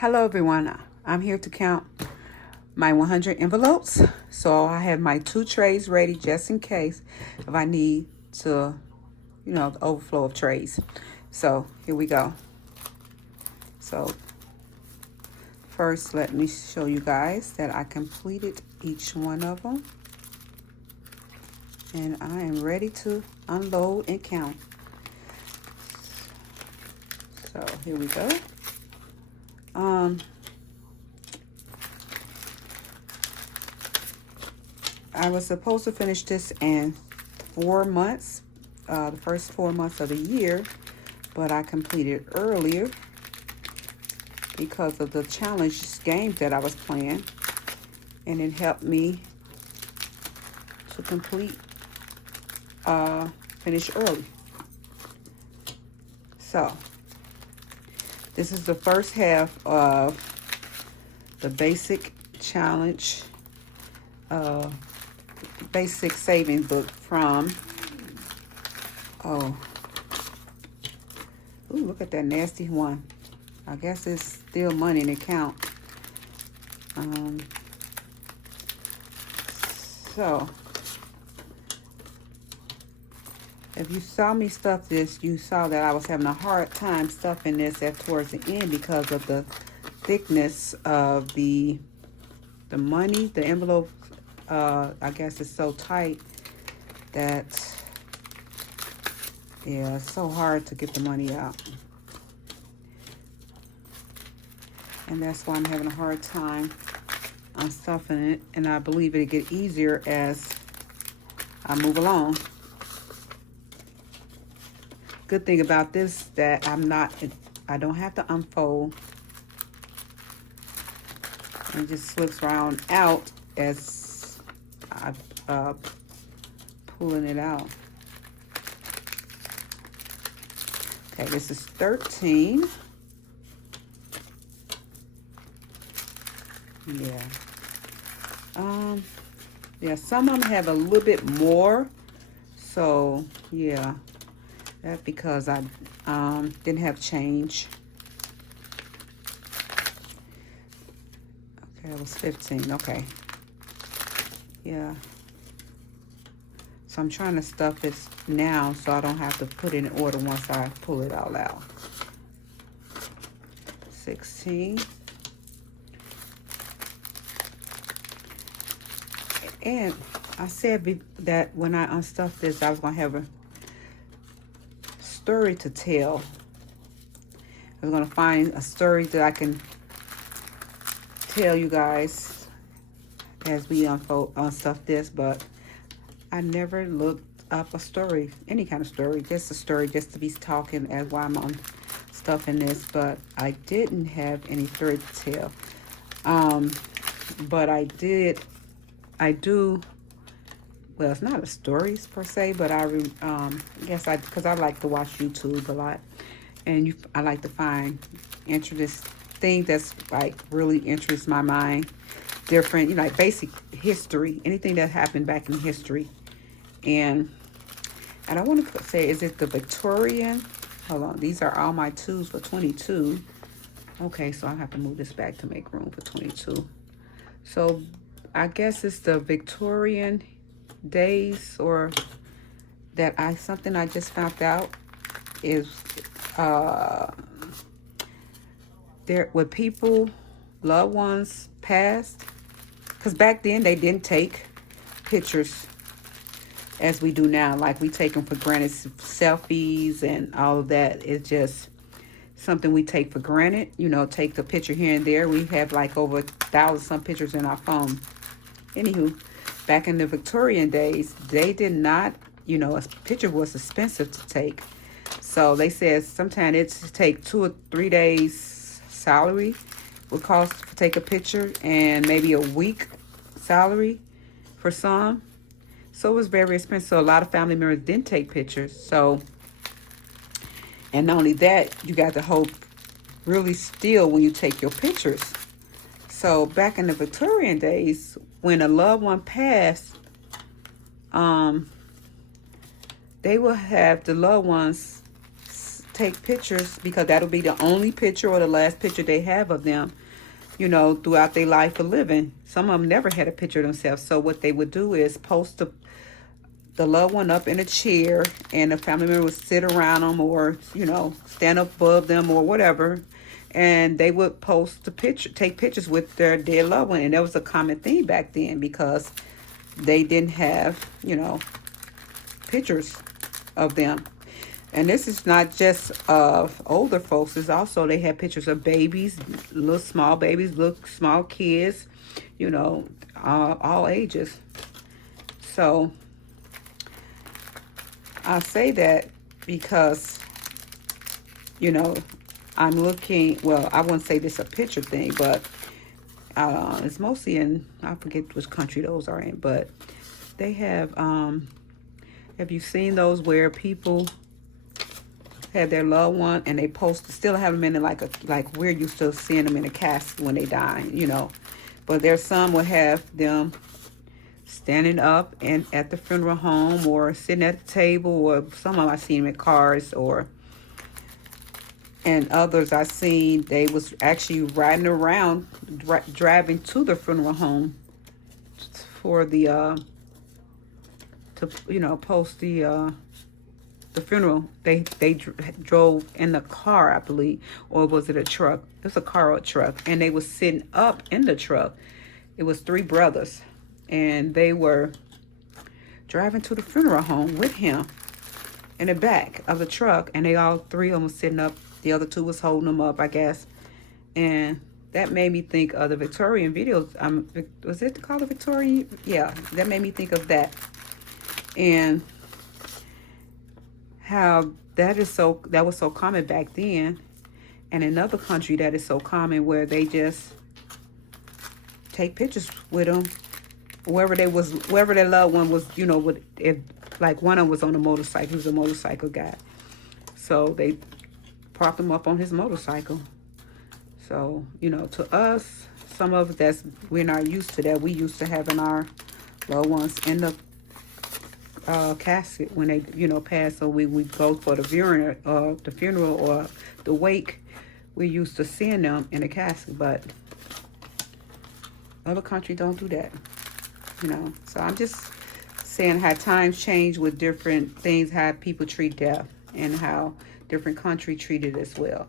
Hello everyone, I'm here to count my 100 envelopes. So I have my 2 trays ready just in case if I need to, the overflow of trays. So here we go. So first let me show you guys that I completed each one of them. And I am ready to unload and count. So here we go. I was supposed to finish this in 4 months, the first 4 months of the year, but I completed earlier because of the challenge games that I was playing, and it helped me to finish early. So this is the first half of the basic challenge, basic saving book from, ooh, look at that nasty one. I guess it's still money in the account. So if you saw me stuff this, you saw that I was having a hard time stuffing this towards the end because of the thickness of the money. The envelope, I guess, is so tight that, yeah, it's so hard to get the money out. And that's why I'm having a hard time unstuffing it. And I believe it'll get easier as I move along. Good thing about this that I don't have to unfold. It just slips around out as I'm pulling it out. Okay, this is 13. Yeah. Yeah, some of them have a little bit more. So, yeah. That's because I didn't have change. Okay, it was 15. Okay. Yeah. So I'm trying to stuff it now so I don't have to put it in order once I pull it all out. 16. And I said that when I unstuffed this, I was going to have a story to tell. I was going to find a story that I can tell you guys as we unstuff this, but I never looked up a story, any kind of story, just a story just to be talking as while I'm unstuffing this, but I didn't have any story to tell. But I do, well, it's not a story per se, but because I like to watch YouTube a lot, and I like to find interesting things that's like really interests my mind, different, like basic history, anything that happened back in history. And I want to say, is it the Victorian? Hold on, these are all my 2s for 22. Okay, so I have to move this back to make room for 22. So I guess it's the Victorian days, or that something I just found out is there when people, loved ones passed, because back then they didn't take pictures as we do now. Like, we take them for granted, selfies and all of that. It's just something we take for granted. Take the picture here and there. We have like over 1,000 some pictures in our phone. Anywho, back in the Victorian days, they did not, a picture was expensive to take. So they said sometimes it's take 2 or 3 days salary would cost to take a picture, and maybe a week salary for some. So it was very expensive. So a lot of family members didn't take pictures. So, and not only that, you got to hold really still when you take your pictures. So back in the Victorian days, when a loved one passed, they will have the loved ones take pictures because that'll be the only picture or the last picture they have of them, you know, throughout their life of living. Some of them never had a picture of themselves. So what they would do is post the loved one up in a chair, and the family member would sit around them or, you know, stand up above them or whatever. And they would post the picture, take pictures with their dead loved one. And that was a common thing back then because they didn't have, you know, pictures of them. And this is not just of older folks. It's also they had pictures of babies, little small babies, little small kids, you know, all ages. So I say that because, you know, I'm looking, well, I wouldn't say this is a picture thing, but it's mostly in, I forget which country those are in, but they have you seen those where people have their loved one and they post, still have them in like we're used to seeing them in a casket when they die, you know. But there's some will have them standing up and at the funeral home or sitting at the table, or some of them I seen them in cars, and others I seen they was actually riding around, driving to the funeral home for the to, you know, post the funeral. They drove in the car, I believe, or was it a truck? It was a car or a truck, and they was sitting up in the truck. It was 3 brothers, and they were driving to the funeral home with him in the back of the truck, and they all 3 of them was sitting up. The other 2 was holding them up, I guess. And that made me think of the Victorian videos. Was it called the Victorian? Yeah, that made me think of that. And how that was so common back then. And another country that is so common where they just take pictures with them wherever their loved one was, you know, like one of them was on a motorcycle. He was a motorcycle guy. So they propped him up on his motorcycle. So, you know, to us, some of us we're not used to that. We used to having our loved ones in the casket when they, you know, pass. So we go for the funeral or the wake. We used to seeing them in a casket, but other countries don't do that, you know. So I'm just saying how times change with different things, how people treat death, and how different countries treat it as well.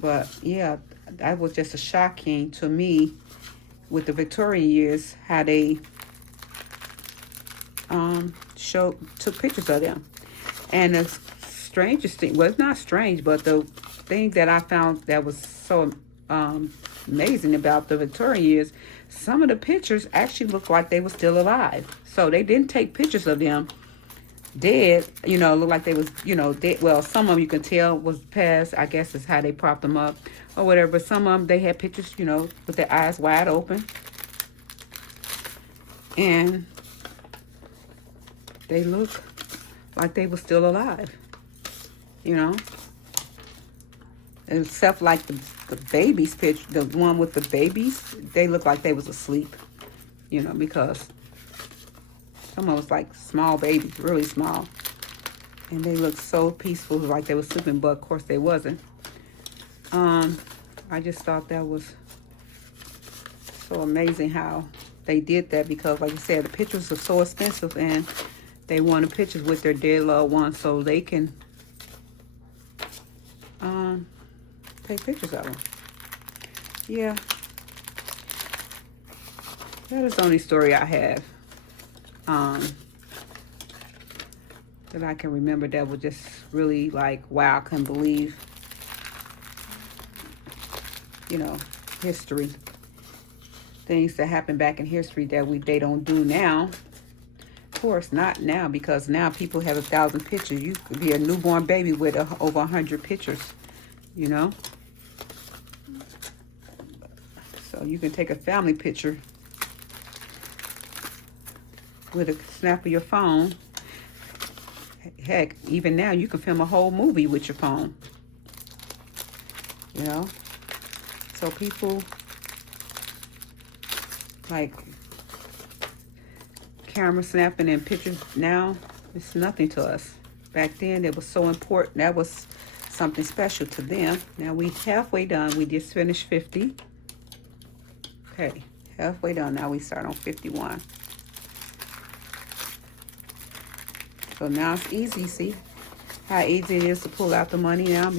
But yeah, that was just a shocking to me with the Victorian years, how they took pictures of them. And the strangest thing, well, it's not strange, but the thing that I found that was so amazing about the Victorian years, some of the pictures actually looked like they were still alive. So they didn't take pictures of them dead, you know, looked like they was, you know, dead. Well, some of them you can tell was past, I guess is how they propped them up or whatever. But some of them, they had pictures, you know, with their eyes wide open. And they look like they were still alive, you know. Except like the baby's picture, the one with the babies, they look like they was asleep, you know, because some of us like small babies, really small. And they looked so peaceful, like they were sleeping, but of course they wasn't. I just thought that was so amazing how they did that, because like I said, the pictures are so expensive and they wanted pictures with their dead loved ones so they can take pictures of them. Yeah. That is the only story I have that I can remember that was just really like, wow, I couldn't believe, you know, history. Things that happened back in history that they don't do now. Of course, not now, because now people have 1,000 pictures. You could be a newborn baby with over 100 pictures, you know. So you can take a family picture with a snap of your phone. Heck, even now you can film a whole movie with your phone, you know. So people like camera snapping and pictures now, it's nothing to us. Back then it was so important. That was something special to them. Now we halfway done. We just finished 50. Okay, halfway done. Now we start on 51. So now it's easy. See how easy it is to pull out the money now,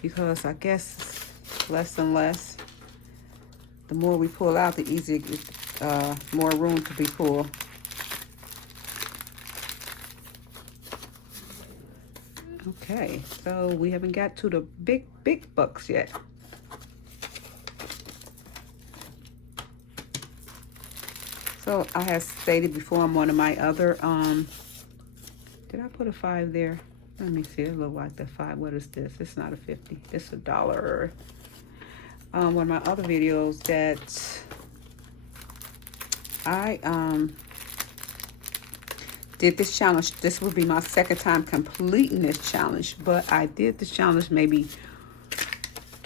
because I guess it's less and less. The more we pull out, the easier it gets, more room to be pulled. Okay, so we haven't got to the big bucks yet. So I have stated before on one of my other, did I put a 5 there? Let me see, it look like the 5. What is this? It's not a 50, it's $1. One of my other videos that I did this challenge. This would be my second time completing this challenge, but I did this challenge maybe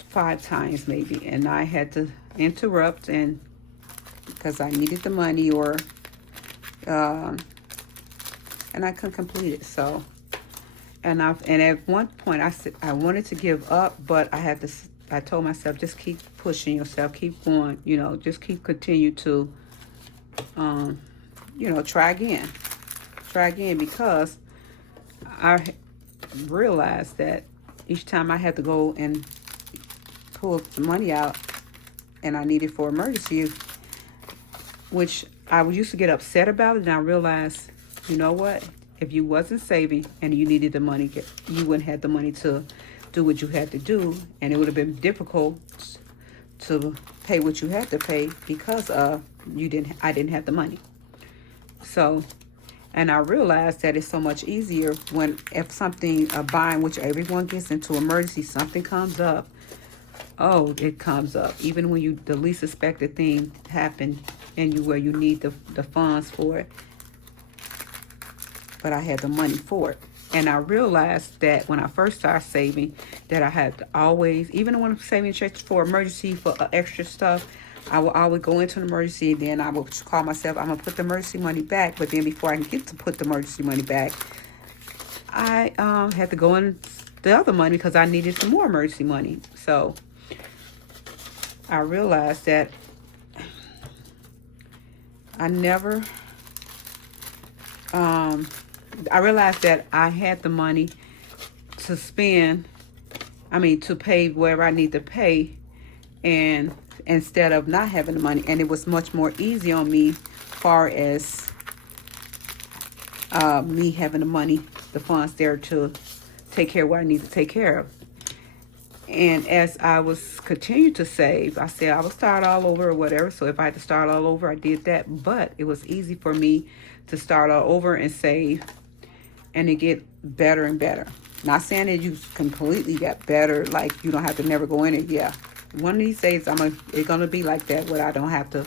5 times maybe, and I had to interrupt and because I needed the money, or and I couldn't complete it. So and at one point I said I wanted to give up, but I told myself, just keep pushing yourself, keep going, you know, just continue to you know, try again, because I realized that each time I had to go and pull the money out and I needed for emergency, which I used to get upset about it, and I realized, you know what, if you wasn't saving and you needed the money, you wouldn't have the money to do what you had to do, and it would have been difficult to pay what you had to pay because I didn't have the money. So, and I realized that it's so much easier if something, a bind, which everyone gets into emergency, something comes up. Oh, it comes up. Even when the least expected thing happened and where you need the funds for it. But I had the money for it. And I realized that when I first started saving, that I had to always, even when I'm saving just for emergency, for extra stuff, I would always go into an emergency, and then I would call myself, I'm going to put the emergency money back. But then before I can get to put the emergency money back, I had to go in the other money because I needed some more emergency money. So I realized that I realized that I had the money to spend, to pay wherever I need to pay, and instead of not having the money. And it was much more easy on me far as me having the money, the funds there to take care of what I need to take care of. And as I was continuing to save, I said I would start all over or whatever. So if I had to start all over, I did that. But it was easy for me to start all over and save, and it get better and better. Not saying that you completely got better, like you don't have to never go in it. Yeah, one of these days it's gonna be like that, where I don't have to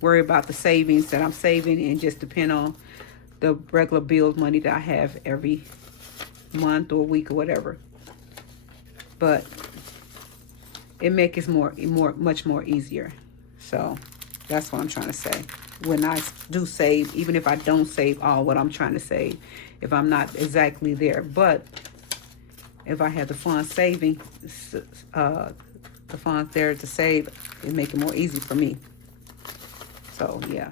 worry about the savings that I'm saving and just depend on the regular bills money that I have every month or week or whatever. But it makes it much more easier. So that's what I'm trying to say. When I do save, even if I don't save all what I'm trying to save, if I'm not exactly there, but if I have the funds saving, the funds there to save, it make it more easy for me. So yeah.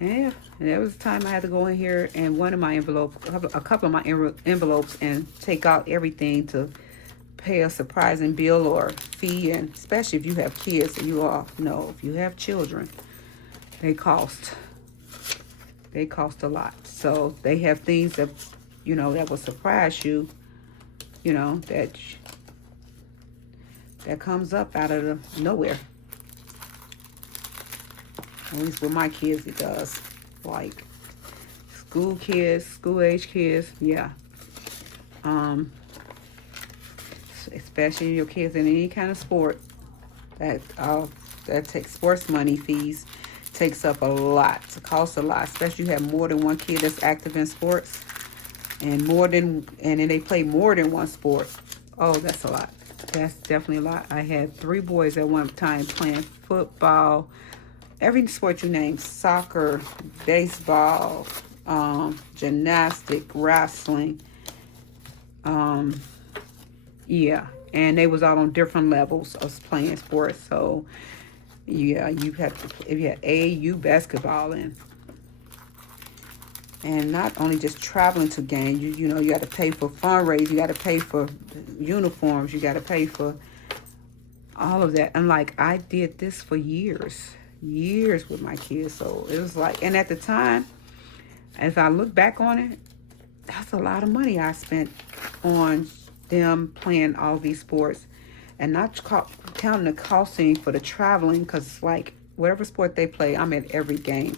And there was a time I had to go in here and a couple of my envelopes, and take out everything to pay a surprising bill or fee. And especially if you have kids, and you all know, if you have children, they cost a lot. So they have things that, that will surprise you, that comes up out of nowhere. At least with my kids, it does. Like school age kids, yeah. Especially your kids in any kind of sport, that takes sports money, fees, takes up a lot. It costs a lot, especially you have more than one kid that's active in sports, and then they play more than one sport. Oh, that's a lot. That's definitely a lot. I had 3 boys at one time playing football, every sport you name: soccer, baseball, gymnastic, wrestling, Yeah, and they was all on different levels of playing sports. So yeah, you had to, if you had AAU basketball and not only just traveling to games, you know you got to pay for fundraisers, you got to pay for uniforms, you got to pay for all of that. And like I did this for years with my kids. So it was like, and at the time, as I look back on it, that's a lot of money I spent on them playing all these sports, and not counting the costing for the traveling, because like whatever sport they play, I'm at every game,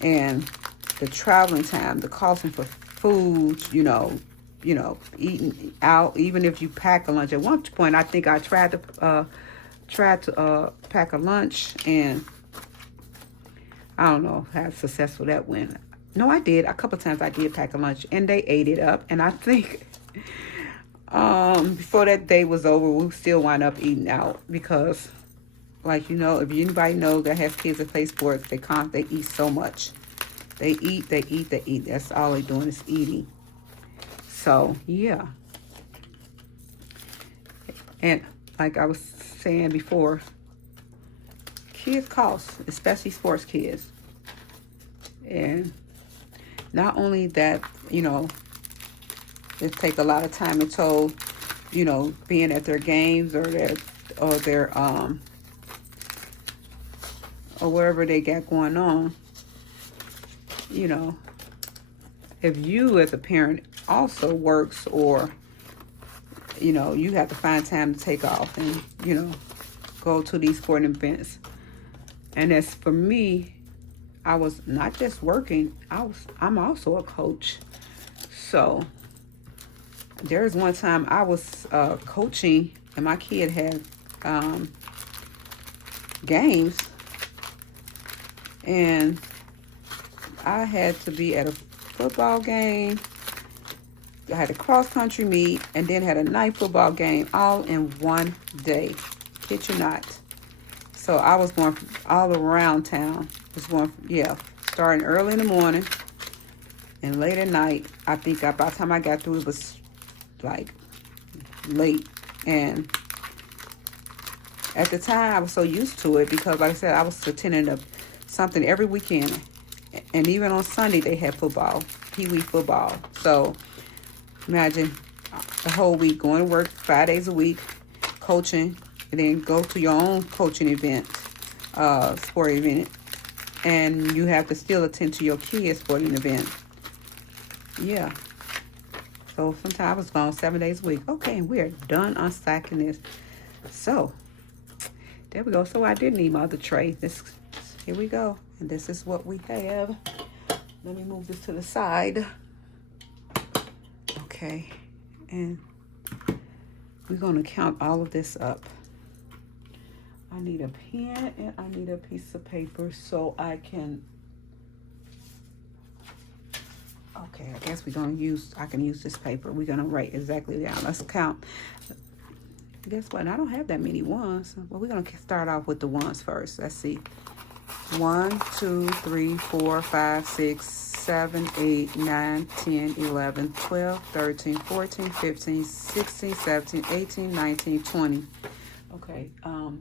and the traveling time, the costing for food, eating out, even if you pack a lunch. At one point, I think I tried to pack a lunch, and I don't know how successful that went. No, I did. A couple times I did pack a lunch, and they ate it up. And I think before that day was over, we still wind up eating out because, like, if anybody knows that has kids that play sports, they eat so much. They eat. That's all they're doing is eating. So, yeah. And like I was saying before, kids cost, especially sports kids. And not only that, it take a lot of time and toll, being at their games or their or wherever they got going on. If you as a parent also works, or you have to find time to take off and go to these sporting events. And as for me, I was not just working, I'm also a coach. So there's one time I was coaching, and my kid had games, and I had to be at a football game. I had a cross country meet, and then had a night football game all in one day. Kid you not. So I was going all around town. Starting early in the morning and late at night. I think by the time I got through, it was like late. And at the time, I was so used to it because, like I said, I was attending something every weekend. And even on Sunday, they had football, Pee-wee football. So imagine the whole week going to work 5 days a week, coaching, and then go to your own coaching event, sport event. And you have to still attend to your kids' sporting event. Yeah. So sometimes I was gone 7 days a week. Okay, and we're done unstacking this. So there we go. So I did need my other tray. Here we go. And this is what we have. Let me move this to the side. Okay. And we're going to count all of this up. I need a pen and I need a piece of paper so I can. Okay, I guess I can use this paper. We're going to write exactly down. Let's count. Guess what? I don't have that many ones. Well, we're going to start off with the ones first. Let's see. 1, 2, 3, 4, 5, 6, 7, 8, 9, 10, 11, 12, 13, 14, 15, 16, 17, 18, 19, 20. Okay, what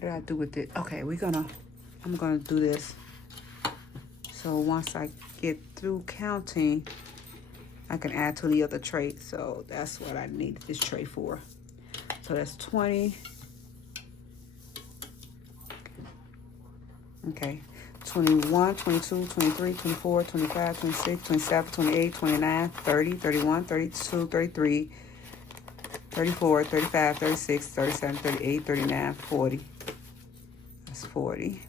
did I do with it? Okay, I'm gonna do this. So once I get through counting, I can add to the other tray. So that's what I need this tray for. So that's 20. Okay, 21, 22, 23, 24, 25, 26, 27, 28, 29, 30, 31, 32, 33, 34, 35, 36, 37, 38, 39, 40. That's 40.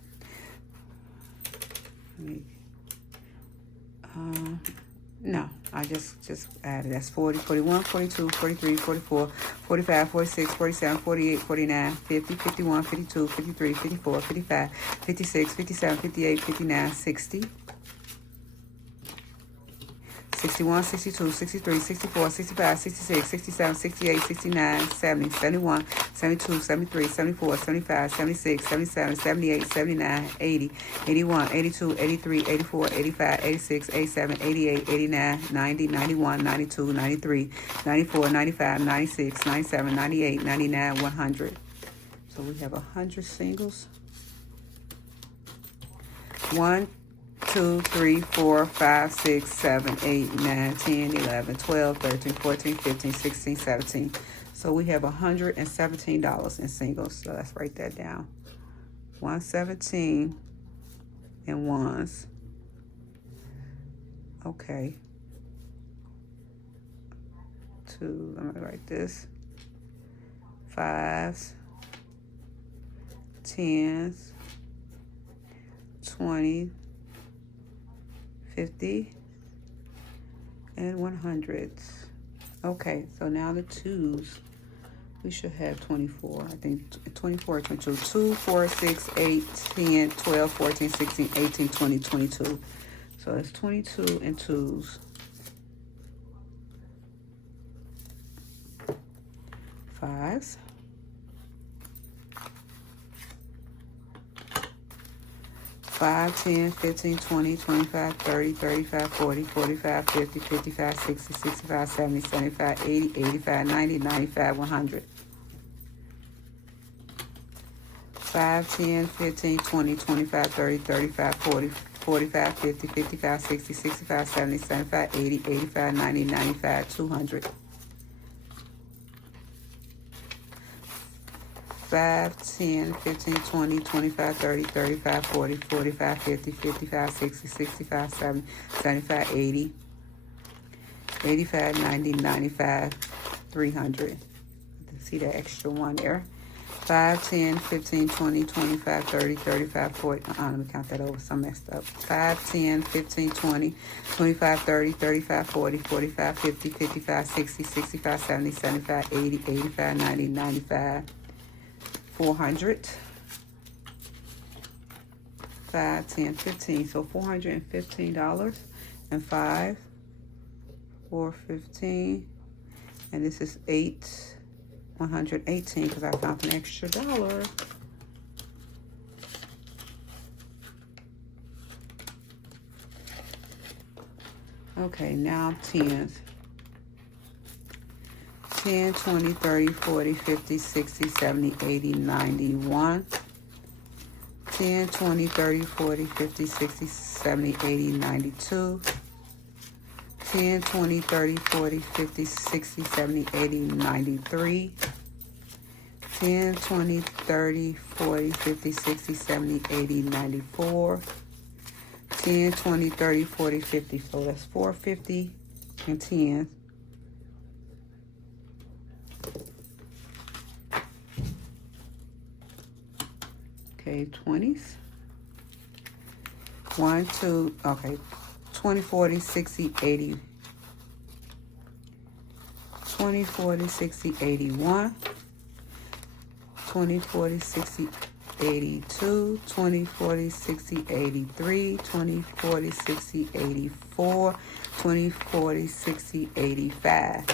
No, I just added. That's 40, 41, 42, 43, 44, 45, 46, 47, 48, 49, 50, 51, 52, 53, 54, 55, 56, 57, 58, 59, 60, 61, 62, 63, 64, 65, 66, 67, 68, 69, 70, 71, 72, 73, 74, 75, 76, 77, 78, 79, 80, 81, 82, 83, 84, 85, 86, 87, 88, 89, 90, 91, 92, 93, 94, 95, 96, 97, 98, 99, 100. So we have 100 singles. 1, 2, 3, 4, 5, 6, 7, 8, 9, 10, 11, 12, 13, 14, 15, 16, 17. So we have $117 in singles. So let's write that down. 117 in ones. Okay. 2, let me write this. 5s, 10s, 20, 50, and 100s. Okay, so now the 2s. We should have 24. I think 24, 22. 2, 4, 6, 8, 10, 12, 14, 16, 18, 20, 22. So it's 22 in 2s. 5s. 5, 10, 15, 20, 25, 30, 35, 40, 45, 50, 55, 60, 65, 70, 75, 80, 85, 90, 95, 100. 5, 10, 15, 20, 25, 30, 35, 40, 45, 50, 55, 60, 65, 70, 75, 80, 85, 90, 95, 200. 5, 10, 15, 20, 25, 30, 35, 40, 45, 50, 55, 60, 65, 70, 75, 80, 85, 90, 95, 300. See that extra one there. 5, 10, 15, 20, 25, 30, 35, 40. Let me count that over. Some messed up. 5, 10, 15, 20, 25, 30, 35, 40, 45, 50, 55, 60, 65, 70, 75, 80, 85, 90, 95, 400. 5, 10, 15. So $415 and 5, 4, 15. And this is 8. 118 because I found an extra dollar. Okay, now 10s. 10, 20, 30, 40, 50, 60, 70, 80, 91. 10, 20, 30, 40, 50, 60, 70, 80, 92. 10, 20, 30, 40, 50, 60, 70, 80, 93. 10, 20, 30, 40, 50, 60, 70, 80, 94. 10, 20, 30, 40, 50. So that's 450 and 10. Okay, 20s. 1, 2, okay. 20, 40, 60, 80. 20, 40, 60, 81. 20, 40, 60, 82. 20, 40, 60, 83. 20, 40, 60, 84. 20, 40, 60, 85.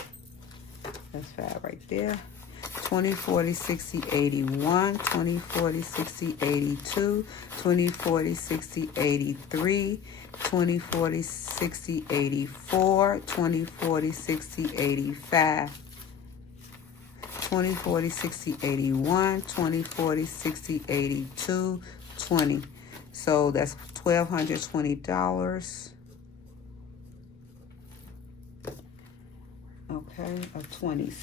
That's 5 right there. 20, 40, 60, 81. 20, 40, 60, 82. 20, 40, 60, 83. 20, 40, 60, 84. 20, 40, 60, 85. 20, 40, 60, 81. 20, 40, 60, 82. 20. So that's $1,220. Okay, of 20s.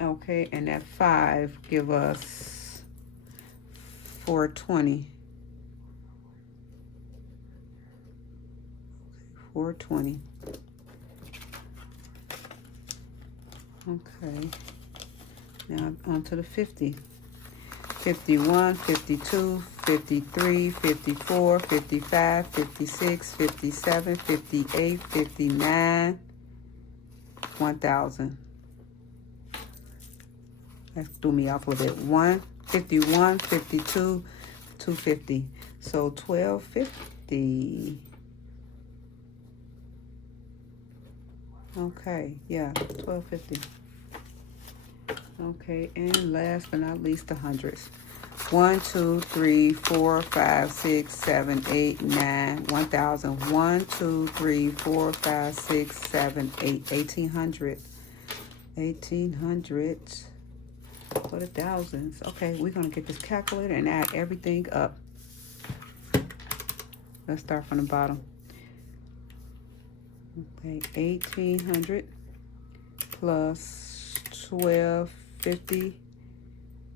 Okay, and that 5 give us 420. 420. Okay. Now on to the 50. 51, 52, 53, 54, 55, 56, 57, 58, 59, 1,000. That threw me off with it. 51, 52, 250. So 1,250. Okay, yeah, $12.50. Okay, and last but not least, the hundreds. 1, 2, 3, 4, 5, 6, 7, 8, 9, 1,000. 1, 2, 3, 4, 5, 6, 7, 8, 1,800. 1,800 for the thousands. Okay, we're gonna get this calculator and add everything up. Let's start from the bottom. Okay, 1,800 plus 1,250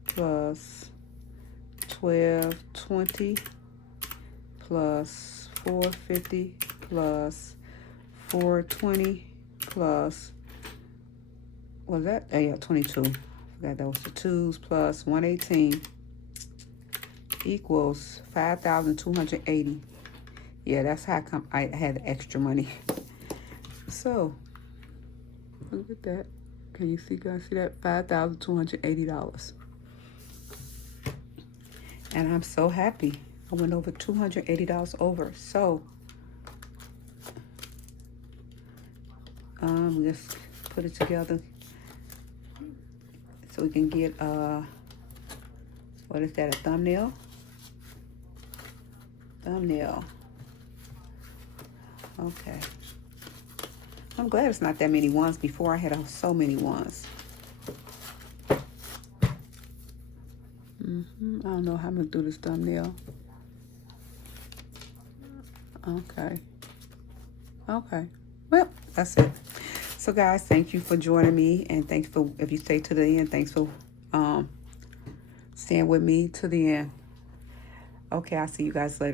plus 1,220 plus 450 plus 420 plus, was that? Oh yeah, 22. Forgot that was the twos plus 118 equals 5,280. Yeah, that's how come I had the extra money. So look at that. Can you see? Guys, see that? $5,280. And I'm so happy. I went over $280 over. So let's put it together so we can get what is that? A thumbnail? Thumbnail. Okay. I'm glad it's not that many ones. Before I had so many ones. I don't know how I'm gonna do this thumbnail. Okay. Okay. Well, that's it. So guys, thank you for joining me, and thanks for, if you stay to the end, thanks for staying with me to the end. Okay, I'll see you guys later.